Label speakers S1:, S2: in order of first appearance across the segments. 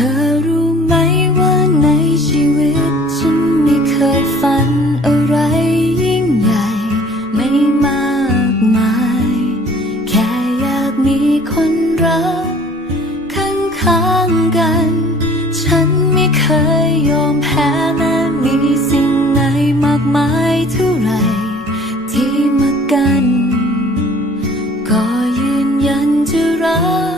S1: ธอรู้ไหมว่าในชีวิต ฉันไม่เคยฝันอะไรยิ่งใหญ่ ไม่มากมาย แค่อยากมีคนรักข้างๆกัน ฉันไม่เคยยอมแพ้แม้มีสิ่งไหนมากมายเท่าไรที่มากัน ก็ยืนยันจะรัก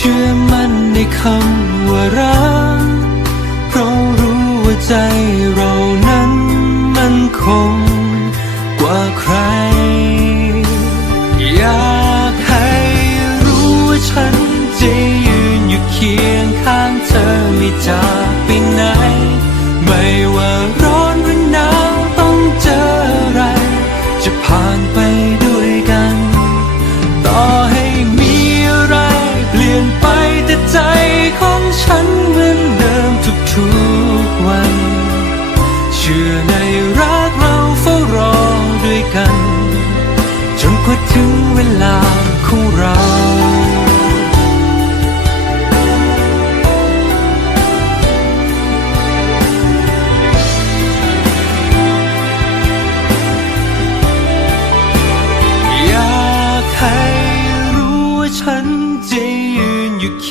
S2: เชื่อมั่นในคำว่ารักเพราะรู้ว่าใจเรานั้นมันคง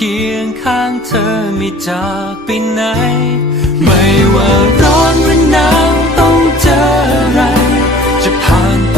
S2: คียงข้างเธอไม่จากไปไหน ไม่ว่าร้อนหรือหนาวต้องเจออะไร จะผ่านไป